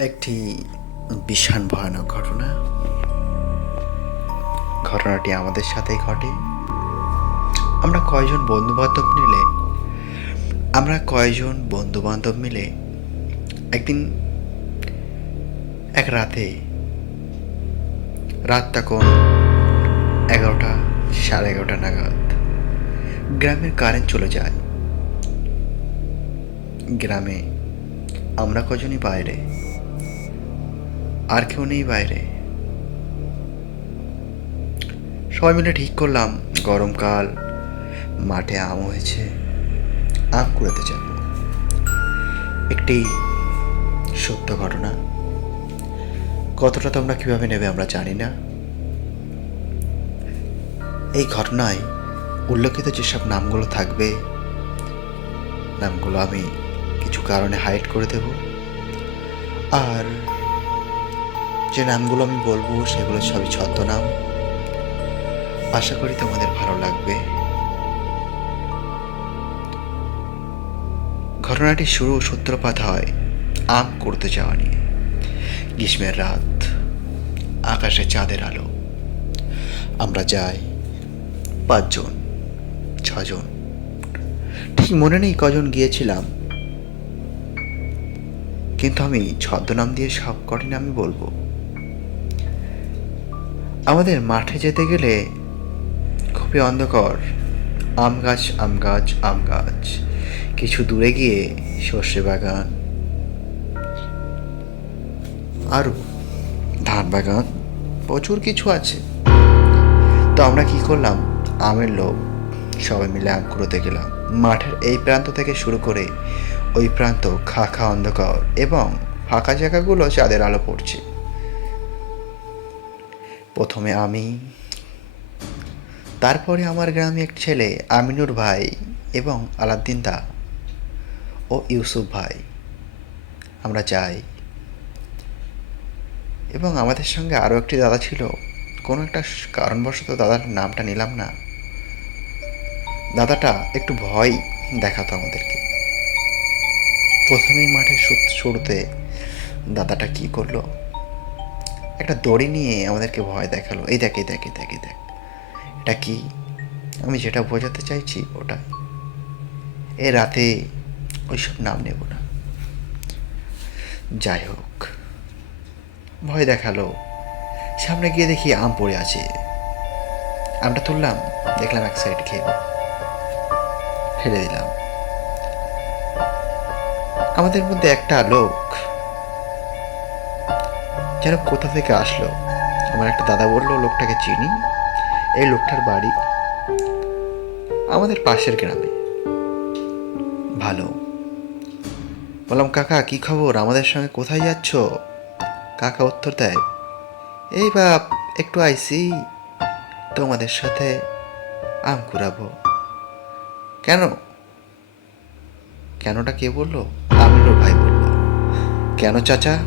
একটি ভীষণ ভয়ানক ঘটনা। ঘটনাটি আমাদের সাথেই ঘটে। আমরা কয়জন বন্ধু বান্ধব মিলে, আমরা কয়জন বন্ধু বান্ধব মিলে একদিন এক রাতে, রাত তখন এগারোটা, সাড়ে এগারোটা নাগাদ, গ্রামের কারেন্ট চলে যায়। গ্রামে আমরা কজনই বাইরে। আর কেউ নেই বাইরে। সবাই মিলে ঠিক করলাম, গরমকাল, মাঠে আম হয়েছে, আম কুড়াতে যাব। একটি সত্য ঘটনা। কতটা তোমরা কীভাবে নেবে আমরা জানি না। এই ঘটনায় উল্লেখিত যেসব নামগুলো থাকবে, নামগুলো আমি কিছু কারণে হাইড করে দেব। আর যে নামগুলো আমি বলব, সেগুলো সবই ছদ্মনাম আশা করি তোমাদের ভালো লাগবে। ঘটনাটি শুরু সূত্রপাত হয় আম করতে যাওয়া নিয়ে। গ্রীষ্মের রাত, আকাশে চাঁদের আলো। আমরা যাই পাঁচজন, ছজন। ঠিক মনে নেই কজন গিয়েছিলাম। কিন্তু আমি ছদ্মনাম দিয়ে সব কঠিন আমি বলব। আমাদের মাঠে যেতে গেলে খুবই অন্ধকার। আম গাছ আম গাছ আম গাছ। কিছু দূরে গিয়ে সর্ষে বাগান। আরও ধান বাগান। প্রচুর কিছু আছে। তো আমরা কি করলাম? আমের লোক সবাই মিলে আম কুড়োতে গেলাম। মাঠের এই প্রান্ত থেকে শুরু করে ওই প্রান্ত খা খা অন্ধকার এবং ফাঁকা জায়গাগুলো চাঁদের আলো পড়ছে। প্রথমে আমি, তারপরে আমার গ্রামে এক ছেলে আমিনুর ভাই এবং আলাদ্দিন দা ও ইউসুফ ভাই। আমরা যাই। এবং আমাদের সঙ্গে আরও একটি দাদা ছিল। কোনো একটা কারণবশত দাদার নামটা নিলাম না। দাদাটা একটু ভয় দেখাতো আমাদেরকে। প্রথমেই মাঠে শুরুতে দাদাটা কি করল? একটা দড়ি নিয়ে আমাদেরকে ভয় দেখাল। এই দেখ এই দেখ এই দেখ এই দেখ। এটা কি? আমি যেটা বোঝাতে চাইছি ওটা। এ রাতে ওইসব নাম নেব না। যাই হোক, ভয় দেখাল। সামনে গিয়ে দেখি আম পড়ে আছে। আমটা তুললাম, দেখলাম এক সাইড খেয়ে ফেলে দিলাম। আমাদের মধ্যে একটা লোক যেন কোথা থেকে আসলো? আমার একটা দাদা বলল, লোকটাকে চিনি। এই লোকটার বাড়ি আমাদের পাশের গ্রামে। ভালো। বললাম, কাকা, কি খবর? আমাদের সঙ্গে কোথায় যাচ্ছ? কাকা উত্তর দেয়, এই বাপ, একটু আইসি। তোমাদের সাথে আম কুড়াবো। কেন? কেনটা কে বলল? আমিনুর ভাই বলল। কেন, চাচা?